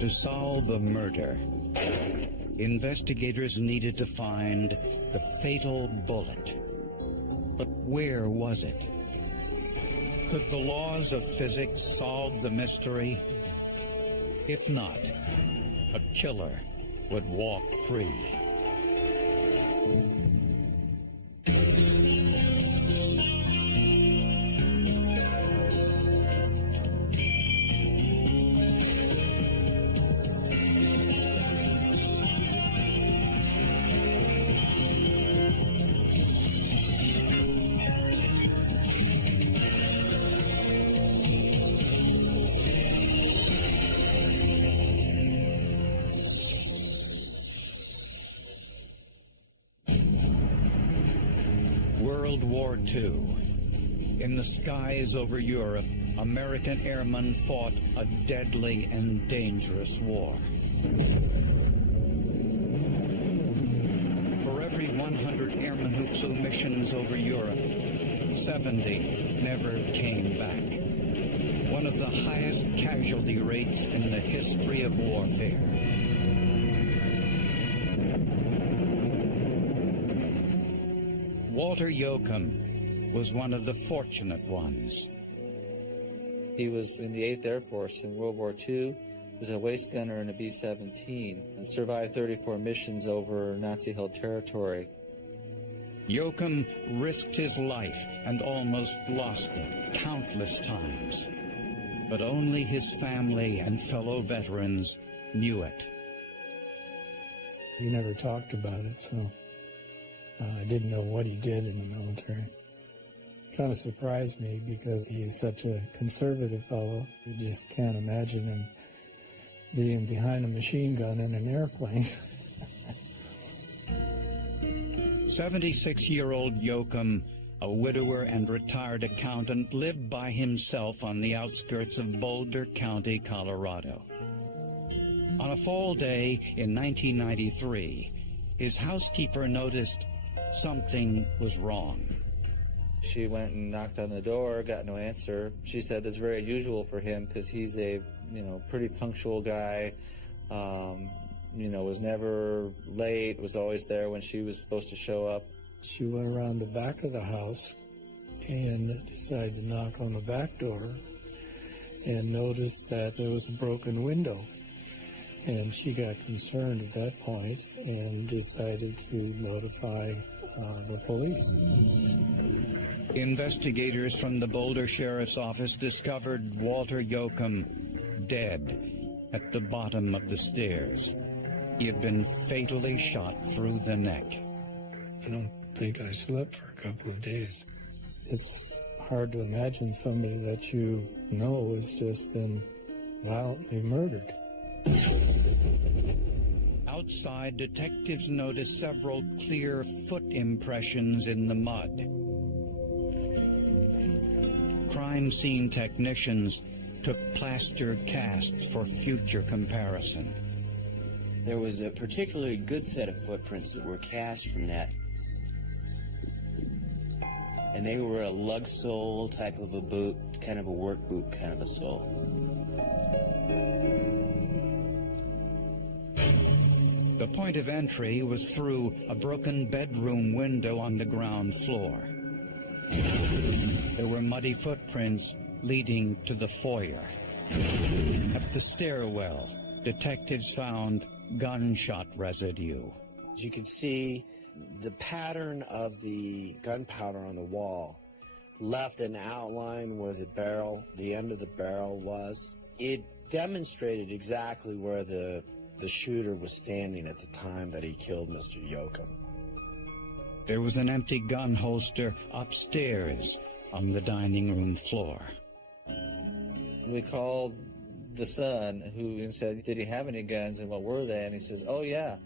To solve a murder, investigators needed to find the fatal bullet. But where was it? Could the laws of physics solve the mystery? If not, a killer would walk free. World War II. In the skies over Europe, American airmen fought a deadly and dangerous war. For every 100 airmen who flew missions over Europe, 70 never came back. One of the highest casualty rates in the history of warfare. Walter Yoakum was one of the fortunate ones. He was in the 8th Air Force in World War II, was a waist gunner in a B-17, and survived 34 missions over Nazi-held territory. Yoakum risked his life and almost lost it countless times. But only his family and fellow veterans knew it. He never talked about it, so I didn't know what he did in the military. Kind of surprised me because he's such a conservative fellow. You just can't imagine him being behind a machine gun in an airplane. 76-year-old Yoakum, a widower and retired accountant, lived by himself on the outskirts of Boulder County, Colorado. On a fall day in 1993, his housekeeper noticed something was wrong. She went and knocked on the door, got no answer. She said that's very unusual for him because he's a, pretty punctual guy. Was never late, was always there when she was supposed to show up. She went around the back of the house and decided to knock on the back door and noticed that there was a broken window. And she got concerned at that point and decided to notify the police. Investigators from the Boulder Sheriff's Office discovered Walter Yoakum dead at the bottom of the stairs. He had been fatally shot through the neck. I don't think I slept for a couple of days. It's hard to imagine somebody that you know has just been violently murdered. Outside, detectives noticed several clear foot impressions in the mud. Crime scene technicians took plaster casts for future comparison. There was a particularly good set of footprints that were cast from that. And they were a lug sole type of a boot, kind of a work boot kind of a sole. The point of entry was through a broken bedroom window on the ground floor. There were muddy footprints leading to the foyer. At the stairwell, detectives found gunshot residue. As you can see, the pattern of the gunpowder on the wall left an outline where the end of the barrel was. It demonstrated exactly where the shooter was standing at the time that he killed Mr. Yoakum. There was an empty gun holster upstairs on the dining room floor. We called the son and said, did he have any guns and what were they? And he says, oh yeah.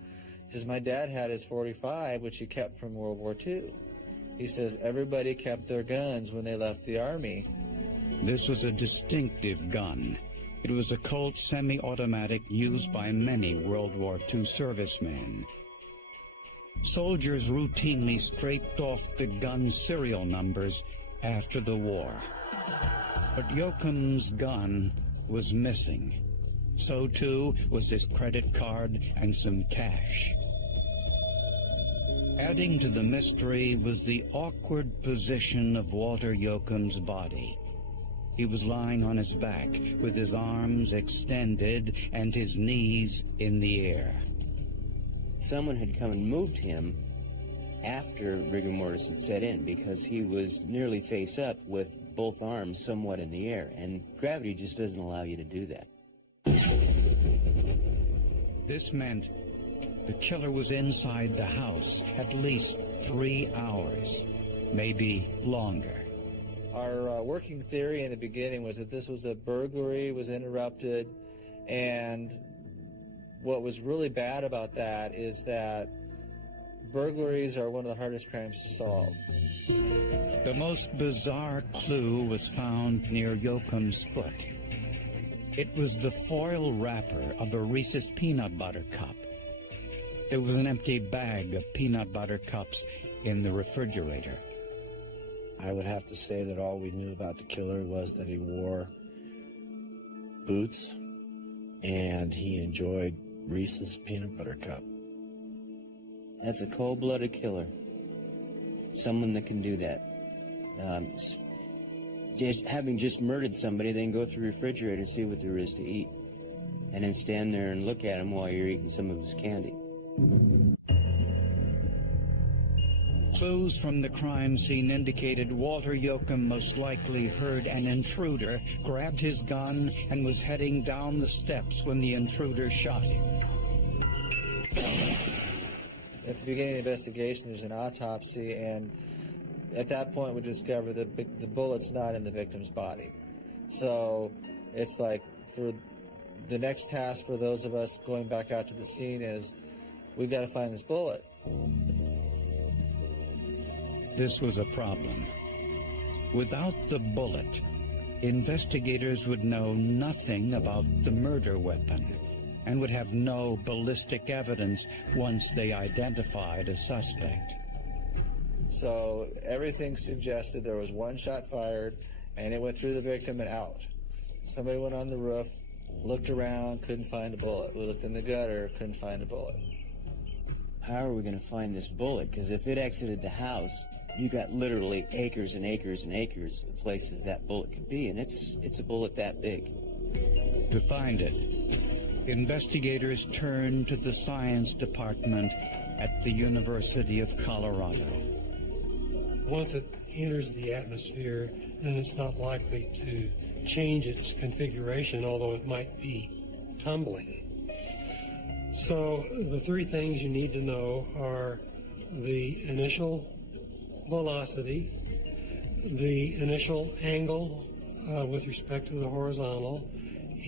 He says, my dad had his .45, which he kept from World War II. He says, everybody kept their guns when they left the Army. This was a distinctive gun. It was a Colt semi-automatic used by many World War II servicemen. Soldiers routinely scraped off the gun's serial numbers after the war. But Yoakum's gun was missing. So too was his credit card and some cash. Adding to the mystery was the awkward position of Walter Yoakum's body. He was lying on his back with his arms extended and his knees in the air. Someone had come and moved him after rigor mortis had set in, because he was nearly face up with both arms somewhat in the air, and gravity just doesn't allow you to do that. This meant the killer was inside the house at least 3 hours, maybe longer. Our working theory in the beginning was that this was a burglary, was interrupted, and what was really bad about that is that burglaries are one of the hardest crimes to solve. The most bizarre clue was found near Yoakum's foot. It was the foil wrapper of a Reese's peanut butter cup. There was an empty bag of peanut butter cups in the refrigerator. I would have to say that all we knew about the killer was that he wore boots and he enjoyed Reese's peanut butter cup. That's a cold-blooded killer. Someone that can do that. Having just murdered somebody, then go through the refrigerator and see what there is to eat. And then stand there and look at him while you're eating some of his candy. Clues from the crime scene indicated Walter Yoakum most likely heard an intruder, grabbed his gun, and was heading down the steps when the intruder shot him. At the beginning of the investigation, there's an autopsy, and at that point we discover that the bullet's not in the victim's body. So it's like, for the next task for those of us going back out to the scene is, we've got to find this bullet. This was a problem. Without the bullet, investigators would know nothing about the murder weapon and would have no ballistic evidence once they identified a suspect. So everything suggested there was one shot fired, and it went through the victim and out. Somebody went on the roof, looked around, couldn't find a bullet. We looked in the gutter, couldn't find a bullet. How are we going to find this bullet? Because if it exited the house, you got literally acres and acres and acres of places that bullet could be, and it's a bullet that big. To find it, investigators turned to the science department at the University of Colorado. Once it enters the atmosphere, then it's not likely to change its configuration, although it might be tumbling. So the three things you need to know are the initial velocity, the initial angle with respect to the horizontal,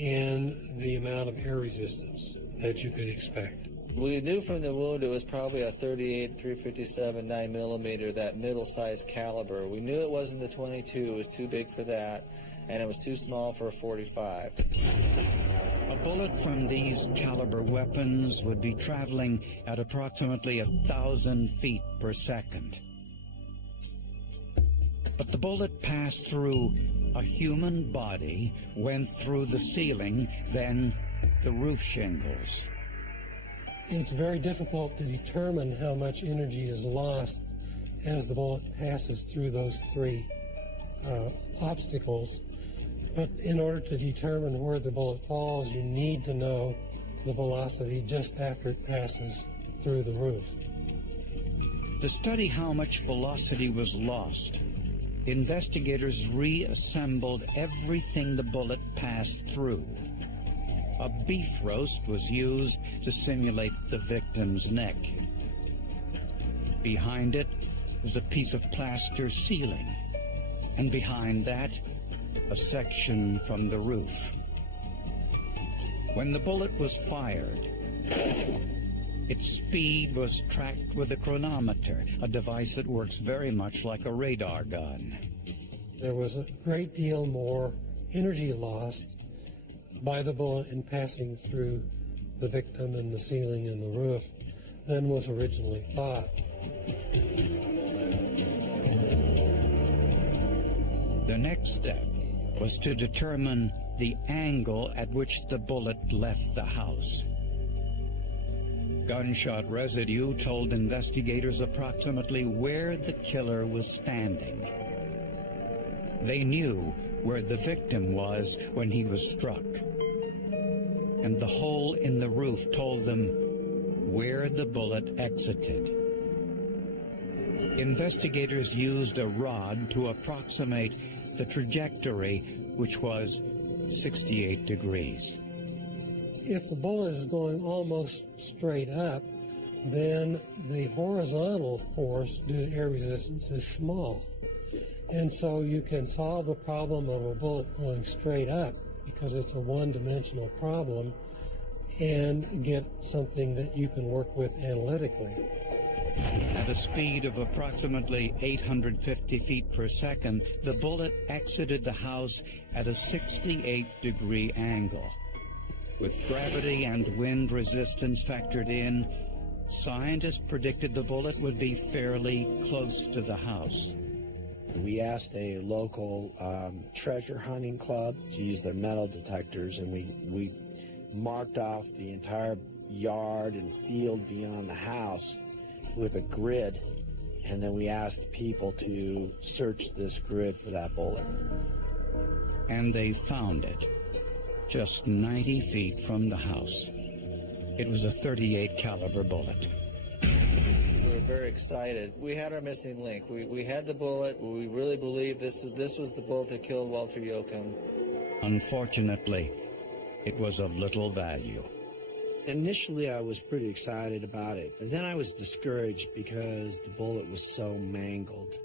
and the amount of air resistance that you could expect. We knew from the wound it was probably a 38, 357, 9mm, that middle-sized caliber. We knew it wasn't the 22, it was too big for that, and it was too small for a 45. A bullet from these caliber weapons would be traveling at approximately 1,000 feet per second. But the bullet passed through a human body, went through the ceiling, then the roof shingles. It's very difficult to determine how much energy is lost as the bullet passes through those three obstacles. But in order to determine where the bullet falls, you need to know the velocity just after it passes through the roof. To study how much velocity was lost, investigators reassembled everything the bullet passed through. A beef roast was used to simulate the victim's neck. Behind it was a piece of plaster ceiling, and behind that, a section from the roof. When the bullet was fired, its speed was tracked with a chronometer, a device that works very much like a radar gun. There was a great deal more energy lost by the bullet in passing through the victim and the ceiling and the roof than was originally thought. The next step was to determine the angle at which the bullet left the house. Gunshot residue told investigators approximately where the killer was standing. They knew where the victim was when he was struck. And the hole in the roof told them where the bullet exited. Investigators used a rod to approximate the trajectory, which was 68 degrees. If the bullet is going almost straight up, then the horizontal force due to air resistance is small. And so you can solve the problem of a bullet going straight up because it's a one-dimensional problem and get something that you can work with analytically. At a speed of approximately 850 feet per second, the bullet exited the house at a 68-degree angle. With gravity and wind resistance factored in, scientists predicted the bullet would be fairly close to the house. We asked a local treasure hunting club to use their metal detectors, and we marked off the entire yard and field beyond the house with a grid, and then we asked people to search this grid for that bullet. And they found it, just 90 feet from the house. It was a .38 caliber bullet. We were very excited. We had our missing link. We had the bullet. We really believed this was the bullet that killed Walter Yoakum. Unfortunately, it was of little value. Initially, I was pretty excited about it, but then I was discouraged because the bullet was so mangled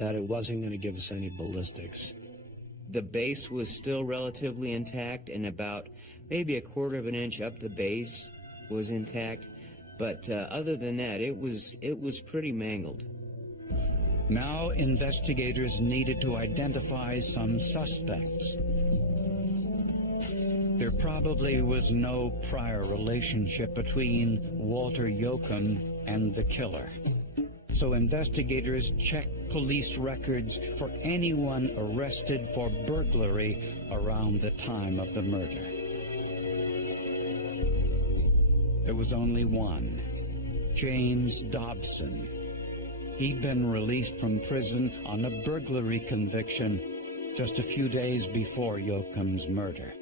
that it wasn't going to give us any ballistics. The base was still relatively intact, and about maybe 1/4 inch up the base was intact. But other than that, it was pretty mangled. Now investigators needed to identify some suspects. There probably was no prior relationship between Walter Yoakum and the killer. So investigators checked police records for anyone arrested for burglary around the time of the murder. There was only one, James Dobson. He'd been released from prison on a burglary conviction just a few days before Yoakum's murder.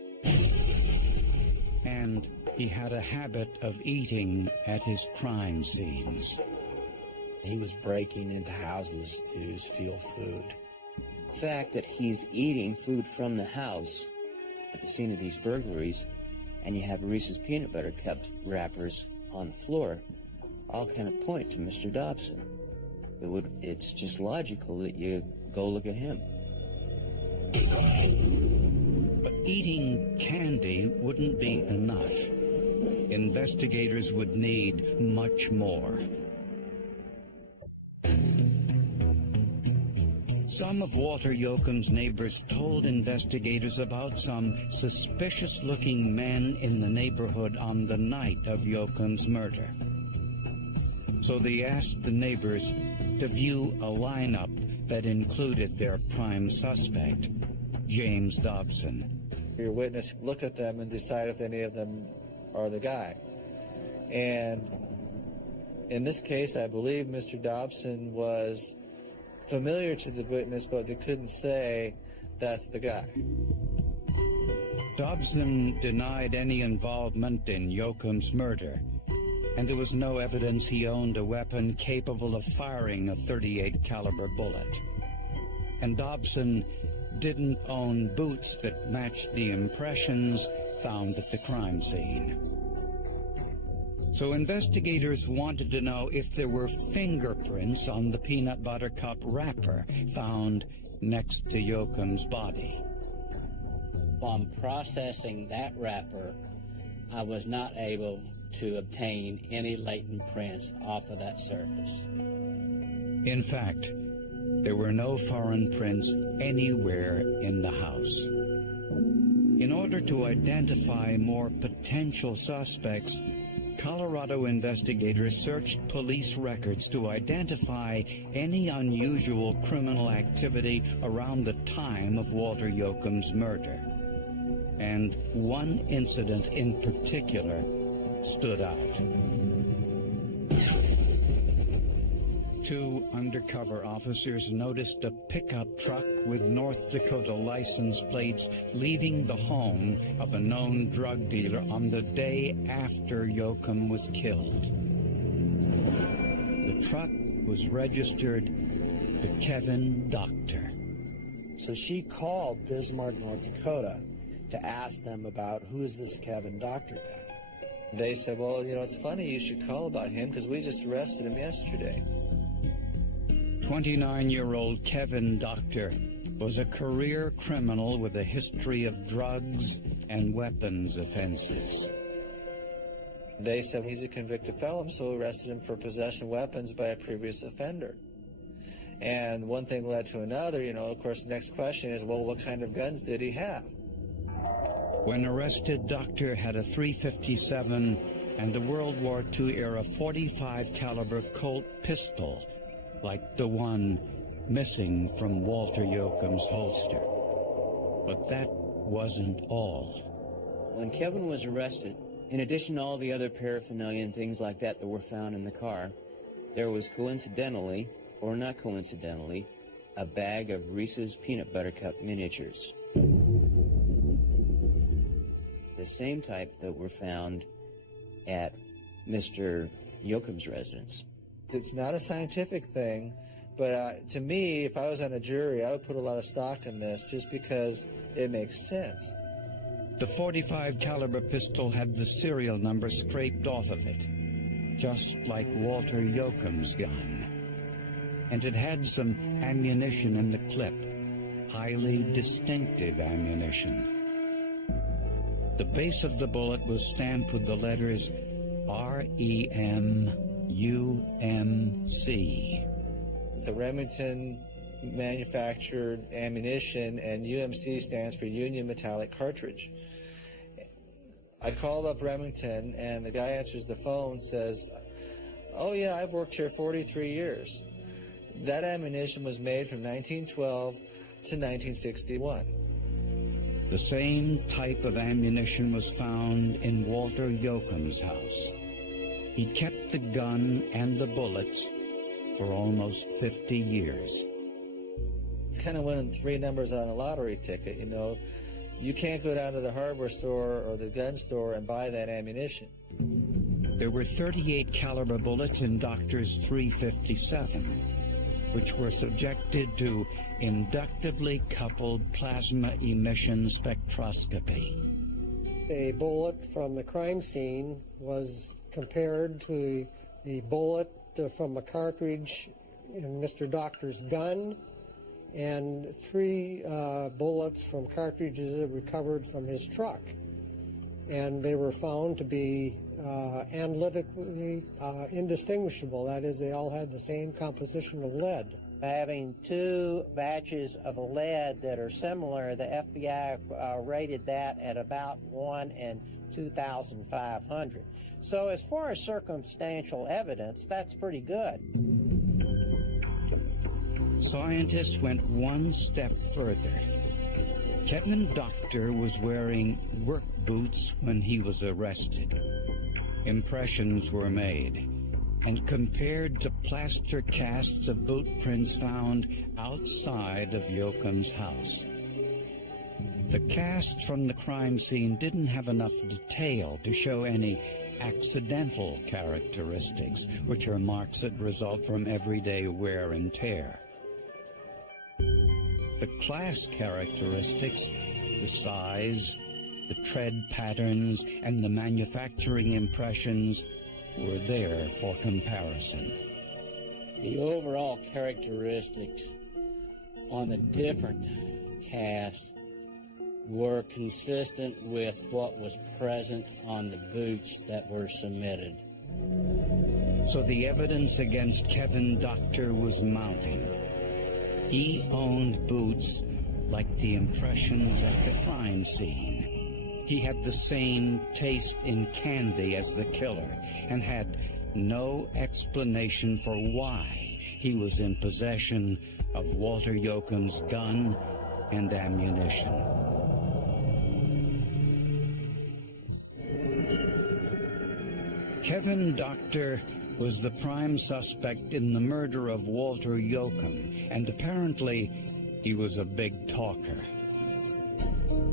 And he had a habit of eating at his crime scenes. He was breaking into houses to steal food. The fact that he's eating food from the house at the scene of these burglaries, and you have Reese's peanut butter cup wrappers on the floor, all kind of point to Mr. Dobson. It's just logical that you go look at him. But eating candy wouldn't be enough. Investigators would need much more. Some of Walter Yoakum's neighbors told investigators about some suspicious-looking men in the neighborhood on the night of Yoakum's murder. So they asked the neighbors to view a lineup that included their prime suspect, James Dobson. Your witness look at them and decide if any of them are the guy. And in this case, I believe Mr. Dobson was familiar to the witness, but they couldn't say that's the guy. Dobson denied any involvement in Yoakum's murder, and there was no evidence he owned a weapon capable of firing a .38 caliber bullet. And Dobson didn't own boots that matched the impressions found at the crime scene. So investigators wanted to know if there were fingerprints on the peanut butter cup wrapper found next to Yoakum's body. On processing that wrapper, I was not able to obtain any latent prints off of that surface. In fact, there were no foreign prints anywhere in the house. In order to identify more potential suspects, Colorado investigators searched police records to identify any unusual criminal activity around the time of Walter Yoakum's murder. and one incident in particular stood out. Two undercover officers noticed a pickup truck with North Dakota license plates leaving the home of a known drug dealer on the day after Yoakum was killed. The truck was registered to Kevin Dockter. So she called Bismarck, North Dakota, to ask them about who is this Kevin Dockter guy. They said, well, you know, it's funny you should call about him because we just arrested him yesterday. 29-year-old Kevin Dockter was a career criminal with a history of drugs and weapons offenses. They said he's a convicted felon, so arrested him for possession of weapons by a previous offender. And one thing led to another, you know, of course, the next question is, well, what kind of guns did he have? When arrested, Dockter had a .357 and a World War II-era .45 caliber Colt pistol, like the one missing from Walter Yoakum's holster. But that wasn't all. When Kevin was arrested, in addition to all the other paraphernalia and things like that were found in the car, there was coincidentally, or not coincidentally, a bag of Reese's Peanut Butter Cup miniatures. The same type that were found at Mr. Yoakum's residence. It's not a scientific thing, but to me, if I was on a jury, I would put a lot of stock in this just because it makes sense. The .45 caliber pistol had the serial number scraped off of it, just like Walter Yoakum's gun. And it had some ammunition in the clip, highly distinctive ammunition. The base of the bullet was stamped with the letters REMUMC. It's a Remington manufactured ammunition, and UMC stands for Union Metallic Cartridge. I called up Remington, and the guy answers the phone, says, oh yeah, I've worked here 43 years. That ammunition was made from 1912 to 1961. The same type of ammunition was found in Walter Yoakum's house. He kept the gun and the bullets for almost 50 years. It's kind of winning 3 numbers on a lottery ticket, you know. You can't go down to the hardware store or the gun store and buy that ammunition. There were 38 caliber bullets in Dockter's .357, which were subjected to inductively coupled plasma emission spectroscopy. A bullet from the crime scene was compared to the bullet from a cartridge in Mr. Dockter's gun, and 3 bullets from cartridges recovered from his truck. And they were found to be analytically indistinguishable. That is, they all had the same composition of lead. Having 2 batches of lead that are similar, the FBI rated that at about 1 in 2,500. So as far as circumstantial evidence, that's pretty good. Scientists went one step further. Kevin Dockter was wearing work boots when he was arrested. Impressions were made and compared to plaster casts of boot prints found outside of Yoakum's house. The casts from the crime scene didn't have enough detail to show any accidental characteristics, which are marks that result from everyday wear and tear. The class characteristics, the size, the tread patterns, and the manufacturing impressions were there for comparison. The overall characteristics on the different casts were consistent with what was present on the boots that were submitted. So the evidence against Kevin Dockter was mounting. He owned boots like the impressions at the crime scene. He had the same taste in candy as the killer and had no explanation for why he was in possession of Walter Yoakum's gun and ammunition. Kevin Dockter was the prime suspect in the murder of Walter Yoakum, and apparently he was a big talker.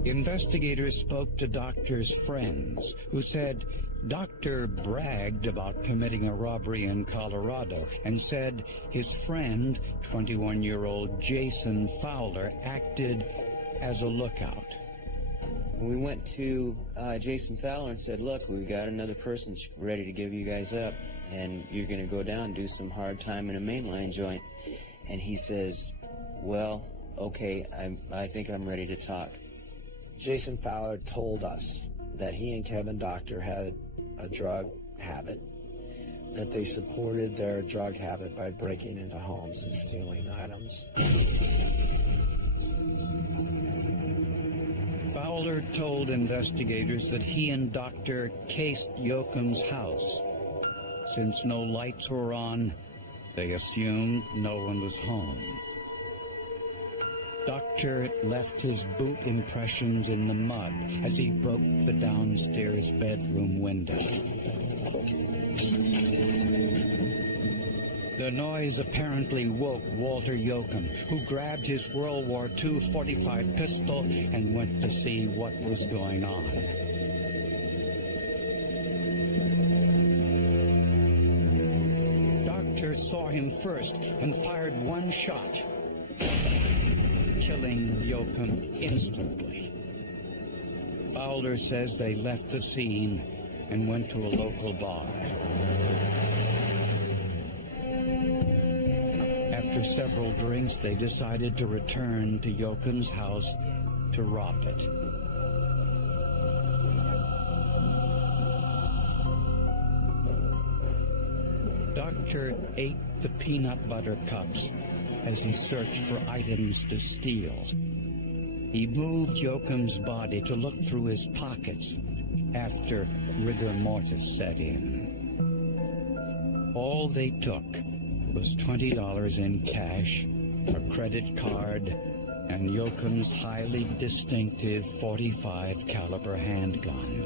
Investigators spoke to Dockter's friends, who said Dockter bragged about committing a robbery in Colorado and said his friend, 21-year-old Jason Fowler, acted as a lookout. We went to Jason Fowler and said, look, we got another person ready to give you guys up, and you're going to go down and do some hard time in a mainline joint. And he says, well, okay, I think I'm ready to talk. Jason Fowler told us that he and Kevin Dockter had a drug habit, that they supported their drug habit by breaking into homes and stealing items. Fowler told investigators that he and Dockter cased Yoakum's house. Since no lights were on, they assumed no one was home. Dockter left his boot impressions in the mud as he broke the downstairs bedroom window. The noise apparently woke Walter Yoakum, who grabbed his World War II .45 pistol and went to see what was going on. Dockter saw him first and fired one shot, killing Yoakum instantly. Fowler says they left the scene and went to a local bar. After several drinks, they decided to return to Yoakum's house to rob it. Dockter ate the peanut butter cups as he searched for items to steal. He moved Yoakum's body to look through his pockets after rigor mortis set in. All they took was $20 in cash, a credit card, and Yoakum's highly distinctive .45 caliber handgun.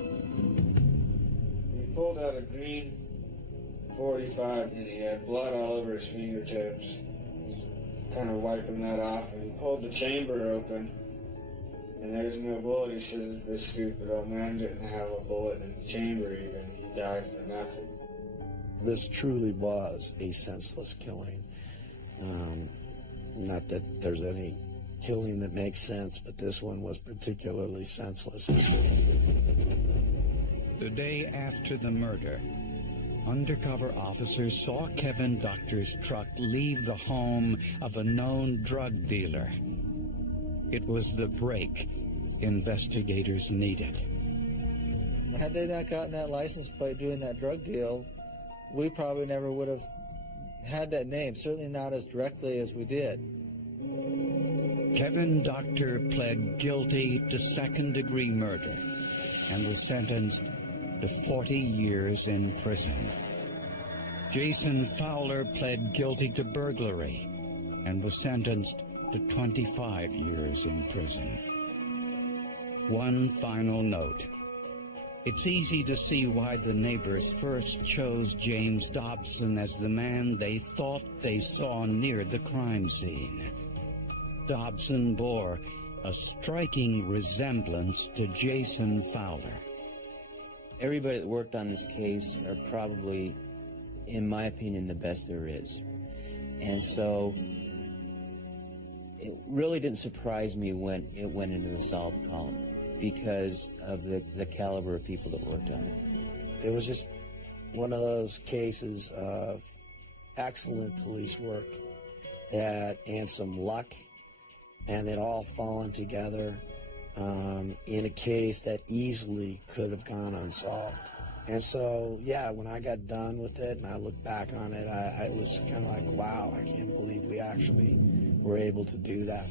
He pulled out a green .45 and he had blood all over his fingertips. Kind of wiping that off, and he pulled the chamber open, and there's no bullet. He says this stupid old man didn't have a bullet in the chamber even. He died for nothing. This truly was a senseless killing. Not that there's any killing that makes sense, but this one was particularly senseless. The day after the murder, undercover officers saw Kevin Dockter's truck leave the home of a known drug dealer. It was the break investigators needed. Had they not gotten that license by doing that drug deal, we probably never would have had that name, certainly not as directly as we did. Kevin Dockter pled guilty to second-degree murder and was sentenced to 40 years in prison. Jason Fowler pled guilty to burglary and was sentenced to 25 years in prison. One final note. It's easy to see why the neighbors first chose James Dobson as the man they thought they saw near the crime scene. Dobson bore a striking resemblance to Jason Fowler. Everybody that worked on this case are probably, in my opinion, the best there is. And so it really didn't surprise me when it went into the solved column because of the caliber of people that worked on it. It was just one of those cases of excellent police work and some luck, and it all fallen together in a case that easily could have gone unsolved. And so, yeah, when I got done with it and I looked back on it, I was kind of like, wow, I can't believe we actually were able to do that.